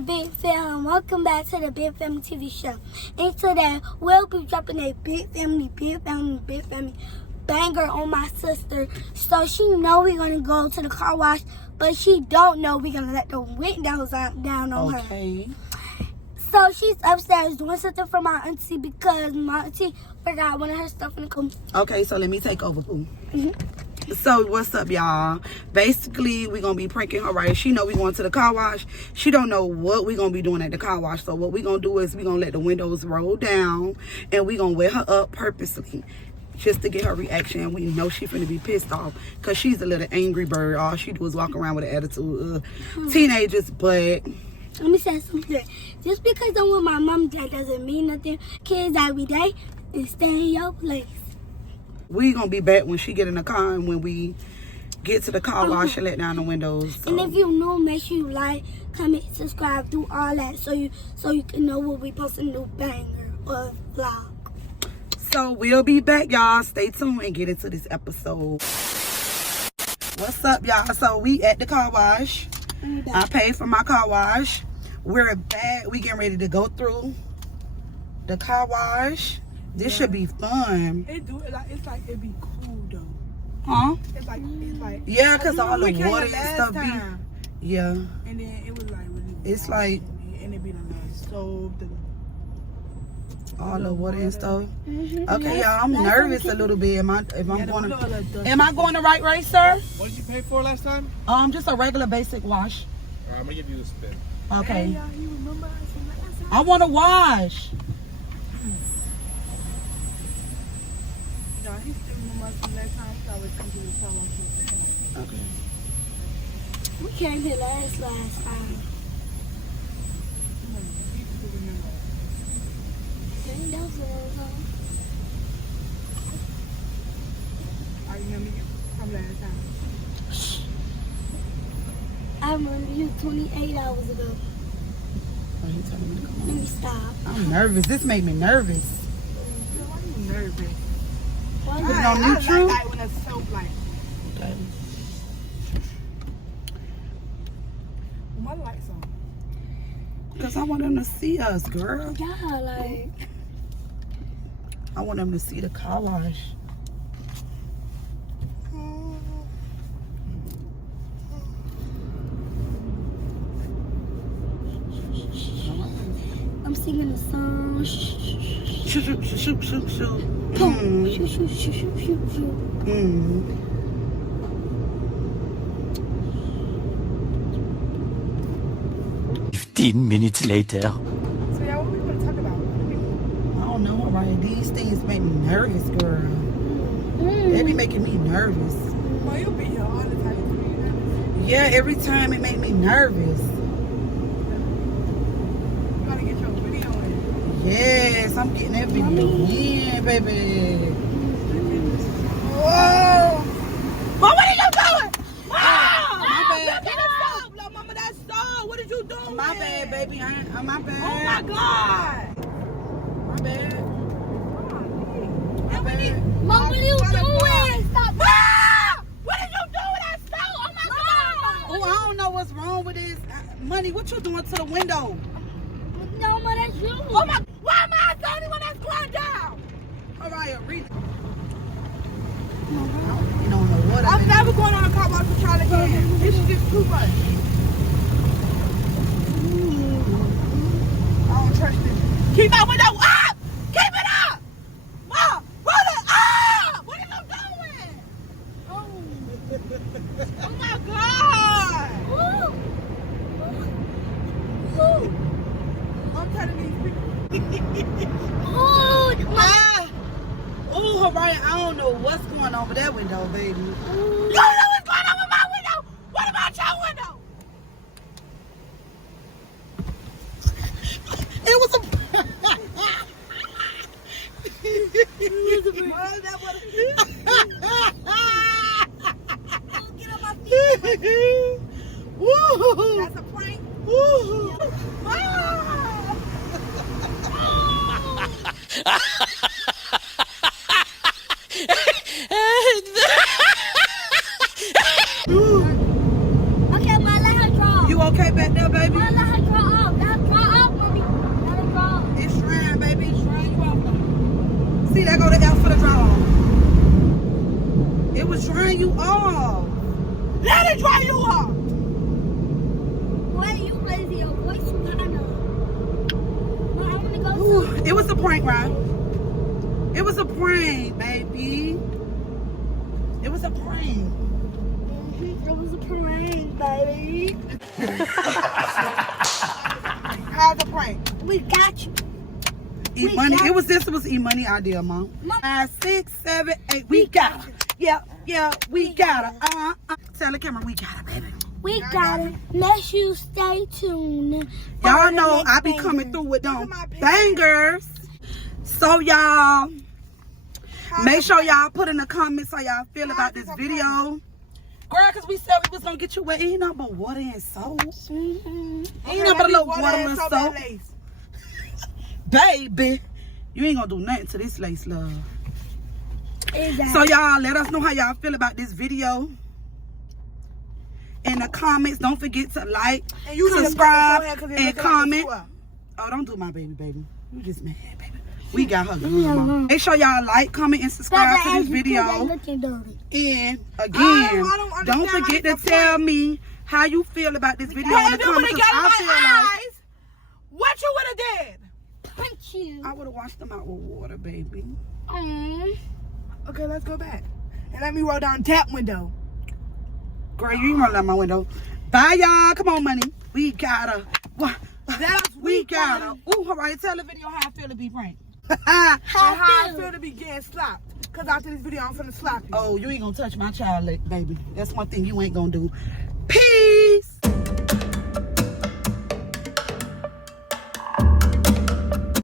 up, Big Fam? Welcome back to the Big Family TV show. And today, we'll be dropping a Big Family banger on my sister. So she know we're going to go to the car wash, but she don't know we're going to let the windows down on her. Okay. So she's upstairs doing something for my auntie because my auntie forgot one of her stuff in the car. Okay, so let me take over, boo. So what's up, y'all? Basically, we're gonna be pranking her, right? She know we going to the car wash. She don't know what we gonna be doing at the car wash. So what we gonna do is we gonna let the windows roll down and we gonna wear her up purposely just to get her reaction. We know she finna be pissed off because she's a little angry bird. All she do is walk around with an attitude of teenagers. But let me say something. Just because I'm with my mom, that doesn't mean nothing. Kids every day and stay in your place. we gonna be back when she get in the car and when we get to the car wash and let down the windows. So. And if you know, make sure you like, comment, subscribe, do all that so you can know when we post a new banger or vlog. So we'll be back, y'all. Stay tuned and get into this episode. What's up, y'all? So we at the car wash. I paid for my car wash. We're back. We getting ready to go through the car wash. This should be fun. It's like it'd be cool though. Huh? It's like Yeah, cause all the we came water and last stuff time, be. Yeah. and then it was like really. It's like and it be the stove, all the water and stuff. Mm-hmm. Okay, y'all. I'm nervous a little bit. Am I going the right way, sir? What did you pay for last time? Just a regular basic wash. Alright, I'm gonna give you the spin. Okay. Hey, y'all, you remember us from last time? I want to wash. No, he still remember us from last time. So I was come to the car wash. Okay. We came here last time. He still remember us. Dang, that was a long time. I remember you from last time. I remember you 28 hours ago. Oh, he telling me to come Let on. me stop. I'm nervous. This made me nervous. Why you nervous? Why Put it not? on I neutral. like when it's soap like. Okay. My lights on. Because I want them to see us, girl. Yeah, like, I want them to see the car wash. I'm singing a song. Shoot, shoot, shoot, shoot, shoot. Boom. Shoot, shoot, shoot, shoot, shoot, shoot. Mm. 15 minutes later. So y'all, what we gonna talk about? I don't know, right? These things make me nervous, girl. They be making me nervous. Well, you'll be here all the time. Yeah, every time it make me nervous. You gotta get your video in. Yes, I'm getting that video in, baby. Whoa! Mom, what are you doing? Mom! My bad. You can't stop. No, Mama, that's so. What did you do? My bad, baby. My Oh bad. my God. My bad. And we need. Mom, what are you doing? Stop. Mom! What did you do with that stove? Oh my God. Oh, I don't know what's wrong with this. Money, what you doing to the window? No, Mom, that's you. Oh my. Why am I the only one that's going down? All right, read it. You don't know what I'm never going on a car wash to try again. This is just too much. I don't trust this. Keep that window up! Keep it up! Mom, roll it up! What are you doing? Oh my God! I'm telling these people. Oh, Mariah, I don't know what's going on with that window, baby. You don't know what's going on with my window? What about your window? It was a... Well, that was Get on my feet. Woo! that's a prank. Woo! See, there go the F for the draw. It was drying you off. Let it dry you off. Wait, you lazy. Your voice is kind of. Well, I want to go Ooh, it was a prank, right? It was a prank, baby. It was a prank. It was a prank, baby. How's the prank? We got you. Eat money. It was E-Money idea, Mom. 5, 6, 7, 8. We got her. Yeah, we got her. Tell the camera we got her, baby. We got it. Make sure you stay tuned. Y'all know I be coming through with them bangers. So y'all, make sure y'all put in the comments how y'all feel about this video. Girl, cause we said we was gonna get you wet. Ain't nothing but water and soap. Ain't nothing but a little water and soap. Baby, you ain't gonna do nothing to this lace, love. Exactly. So y'all, let us know how y'all feel about this video. In the comments, don't forget to like, subscribe, and comment. Oh, don't do my baby. You just mad, baby. We got her good, Mama. Make sure y'all like, comment, and subscribe to this video. And again, don't forget to tell me how you feel about this video in the comments. I feel like what you would have did? Punch you. I would have washed them out with water, baby. Okay, let's go back. And let me roll down tap window. Girl, you ain't rolling out my window. Bye, y'all. Come on, money. We got her. We got her. Ooh, all right. Tell the video how I feel to be pranked. How I feel to be getting slapped. Because after this video, I'm finna slap you. Oh, you ain't gonna touch my child leg, baby. That's one thing you ain't gonna do.